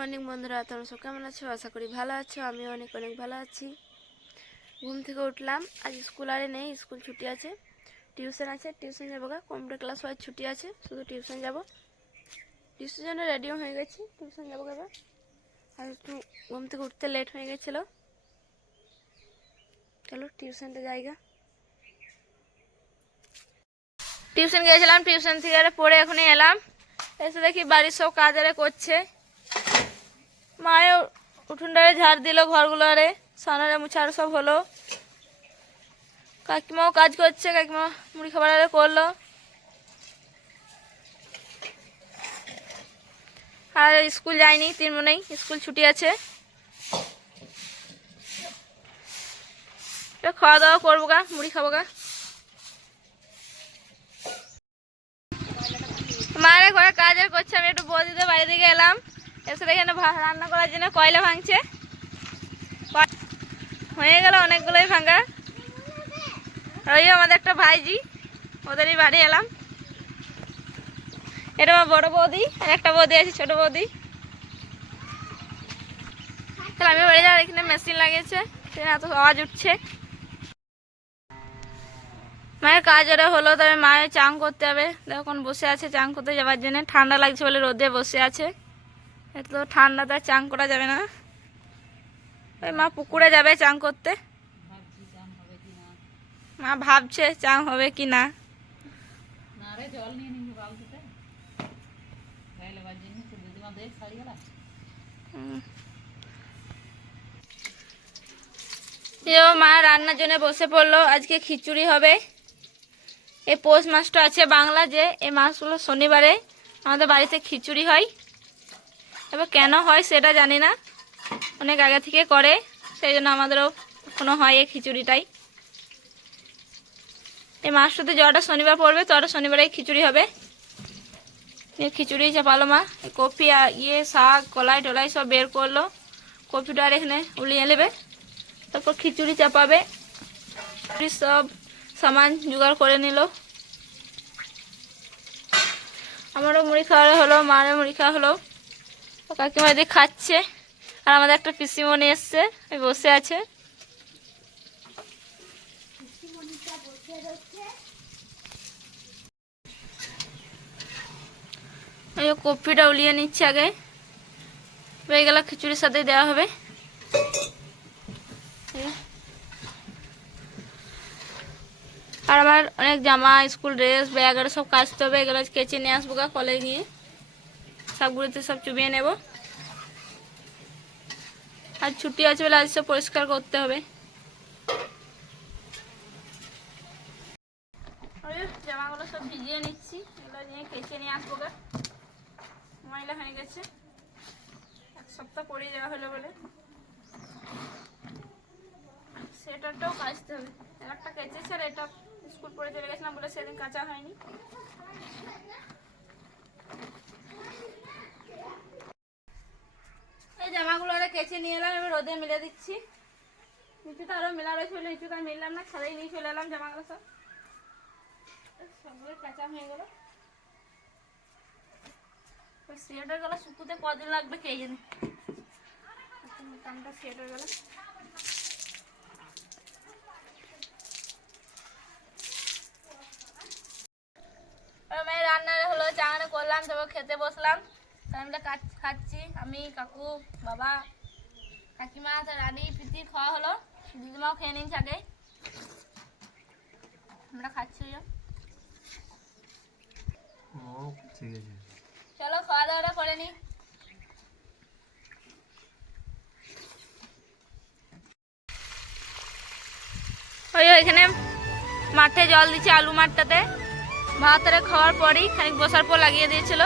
Morning বন্ধুরা, তোমরা সব কেমন আছো? আশা করি ভালো আছো। আমি অনেক অনেক ভালো আছি। ঘুম থেকে উঠলাম, আজ স্কুল আরে নেই, স্কুল ছুটি আছে, টিউশন আছে, টিউশন যাবো গা। কম্পিউটার ক্লাস হয় ছুটি আছে, শুধু টিউশন যাব। টিউশন জন্য রেডিও হয়ে গেছি, টিউশন যাবো গা। আর একটু ঘুম থেকে উঠতে লেট হয়ে গেছিলো, চলো টিউশনটা জায়গা। টিউশন গিয়েছিলাম, টিউশন থেকে পড়ে এখনই এলাম। এসে দেখি বাড়ির সব কাজ আরে করছে। মায়ের উঠোনটারে ঝাড় দিল, ঘরগুলো আরে সানারে মুছার সব হলো। কাকিমাও কাজ করছে, কাকিমা মুড়ি খাবার আরে করলো। আর স্কুল যায়নি, 3 মনেই স্কুল ছুটি আছে। খাওয়া দাওয়া করবো গা, মুড়ি খাবো গা। মায়ের ঘরে কাজ আর করছে, আমি একটু বৌদিদের বাড়ি দিকে এলাম। এসে এখানে রান্না করার জন্য কয়লা ভাঙছে, হয়ে গেল অনেকগুলোই ভাঙা। ওই আমাদের একটা ভাইজি, ওদেরই বাড়ি এলাম। এটা আমার বড় বৌদি, আর একটা বৌদি আছে ছোট বৌদি। আমি বাড়ি যাওয়ার এখানে মেশিন লাগিয়েছে, এত আওয়াজ উঠছে। মায়ের কাজ ওরা হলো, তবে মায়ের চান করতে হবে। এখন বসে আছে চান করতে যাওয়ার জন্য, ঠান্ডা লাগছে বলে রোদে বসে আছে। এত ঠান্ডাতে চান করা যাবে না। ওই মা পুকুরে যাবে চান করতে, মা ভাবছে চান হবে কি না। মা রান্নার জন্য বসে পড়লো। আজকে খিচুড়ি হবে। এই পৌষ মাসটা আছে বাংলা, যে এই মাসগুলো শনিবারে আমাদের বাড়িতে খিচুড়ি হয়। এবার কেন হয় সেটা জানি না, অনেক আগে থেকে করে, সেই জন্য আমাদেরও এখনো হয় এই খিচুড়িটাই। এই মাসটাতে যটা শনিবার পড়বে তটা শনিবারে খিচুড়ি হবে। খিচুড়ি চাপালো মা, কপি শাক কলাই টলাই সব বের করলো। কপিটা আর এখানে উলিয়ে নেবে, তারপর খিচুড়ি চাপাবে। সব সামান জোগাড় করে নিল। আমারও মুড়ি খাওয়া হলো, মারও মুড়ি খাওয়া হলো। কাকিমা দিয়ে খাচ্ছে, আর আমাদের একটা পিসিমণি এসছে, বসে আছে। কপিটা উলিয়ে নিচ্ছে আগে, হয়ে গেল খিচুড়ির সাথে দেওয়া হবে। আর আমার অনেক জামা, স্কুল ড্রেস, ব্যাগ আর সব কাচতে হবে। এগুলো কেচে নিয়ে আসবো গা, কলে গিয়ে সবগুলোতে সব চুবিয়ে নেব। আর ছুটি আছে বলে আজ সব পরিষ্কার করতে হবে। জামাগুলো সব ভিজিয়ে নিচ্ছি, এগুলো নিয়ে কেচে নিয়ে আসবো গা। ময়লা হয়ে গেছে, 1 সপ্তাহ পরে যাওয়া হলো বলে। সেটাটাও কাচতে হবে। একটা কেচেছে, আর এটা স্কুল পরে চলে গেছিলাম বলে সেদিন কাঁচা হয়নি। এই জামাগুলো আরে কেচে নিয়ে এলাম, এবার রোদে মিলে দিচ্ছি। নিচুটা আরো মেলা রয়েছে বলে নিচুটা মিললাম না, ছাড়াই নিয়ে চলে এলাম জামাগুলো সব। সবগুলো কাঁচা হয়ে গেল। সোয়েটার গুলো শুকুতে কদিন লাগবে কে জানে। মোটামোটা সোয়েটার গুলো রান্না হলো, চান করলাম, তারপর খেতে বসলাম। আমরা খাচ্ছি, আমি, কাকু, বাবা, কাকিমা, রানী, প্রীতি খাওয়া হলো। দিদিমাও খেয়ে নিন থাকে, আমরা খাচ্ছি। চলো খাওয়া দাওয়াটা করে নি। এখানে মাঠে জল দিচ্ছে, আলু মাঠটাতে। ভাতরে খাওয়ার পরেই খানিক বসার পর লাগিয়ে দিয়েছিল,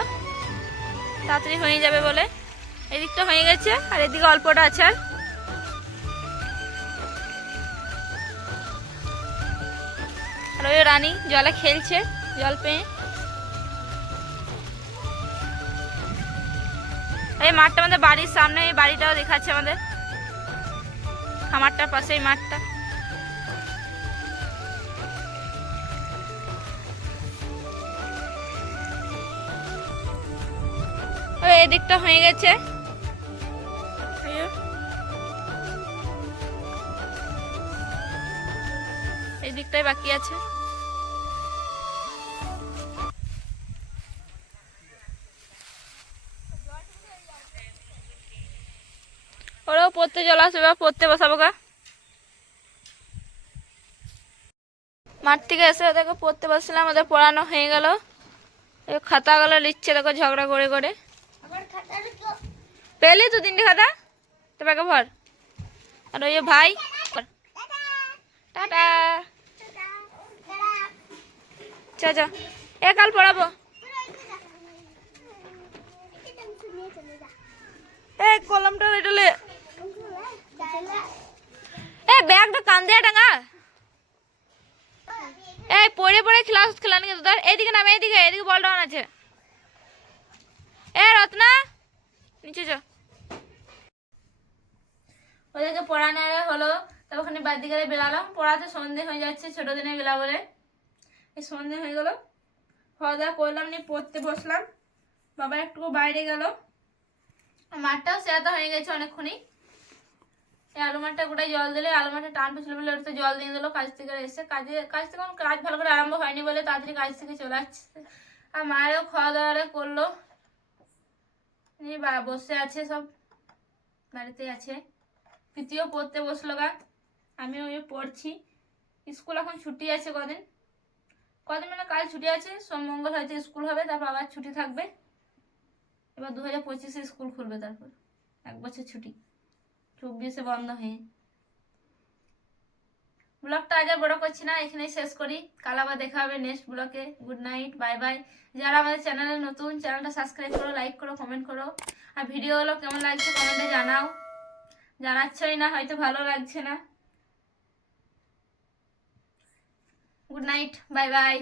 তাড়াতাড়ি হয়ে যাবে বলে। এদিকটা হয়ে গেছে, আর এদিকে অল্পটা আছে। আর ওই রানী জলে খেলছে, জল পেয়ে। এই মাঠটা আমাদের বাড়ির সামনে, এই বাড়িটাও দেখাচ্ছে আমাদের খামারটার পাশে এই মাঠটা। এই দিকটা হয়ে গেছে, দিকটাই বাকি আছে। ওরাও পড়তে চলে আসবে, বা পড়তে বসাবো গা। মাঠ থেকে এসে ওদেরকে পড়তে বসছিলাম, ওদের পড়ানো হয়ে গেল। খাতাগুলো লিখছে দেখো ঝগড়া করে করে। পেলি তো 3টে খাতা, তো ব্যাগে ভর। আর ওই ভাই টাটা, চা চা, কাল পড়াবো। কলমটা এটালে ব্যাগটা কান দেয়া টাঙা। পড়ে পড়ে ক্লাস খেলানি তোদের। এইদিকে নামে, এইদিকে এইদিকে বল ডাউন আছে। রত্না নিচে যা। ওদেরকে পড়ানো হলো, তারপর ওখানে বাড়িতে গেলে বেরালাম। পড়াতে সন্ধে হয়ে যাচ্ছে, ছোট দিনে বেলা বলে। এই সন্ধে হয়ে গেল, খাওয়া দাওয়া করলাম, নিয়ে পড়তে বসলাম। বাবা একটু বাইরে গেল। মাঠটাও সেরাতে হয়ে গেছে অনেকক্ষণই। এই আলু মাঠটা গোটাই জল দিলে, আলু মাঠে টান পিছলে বলে ওটা জল দিয়ে দিল। কাজ থেকে এসে কাজ থেকে কাজ ভালো করে আরম্ভ হয়নি বলে তাড়াতাড়ি কাজ থেকে চলে আসছে। আর মায়েরও খাওয়া দাওয়া করলো, বসে আছে, সব বাড়িতে আছে। প্রীতিও পড়তে বসলো গা, আমিও পড়ছি। স্কুল এখন ছুটি আছে কদিন মানে কাল ছুটি আছে, সোম মঙ্গল হয়তো স্কুল হবে, তারপর আবার ছুটি থাকবে। এবার 2025-এ স্কুল খুলবে, তারপর 1 বছর ছুটি, 24-এ বন্ধ হয়ে। ব্লগটা আজ আর বড় করছি না, এখানেই শেষ করি। কাল আবার দেখা হবে নেক্সট ব্লগে। Good night, bye bye. যারা আমাদের চ্যানেলে নতুন, চ্যানেলটা সাবস্ক্রাইব করো, লাইক করো, কমেন্ট করো। আর ভিডিওগুলো কেমন লাগছে কমেন্টে জানাও। জানাচ্ছই না, হয়তো ভালো লাগছে না। Good night, bye bye.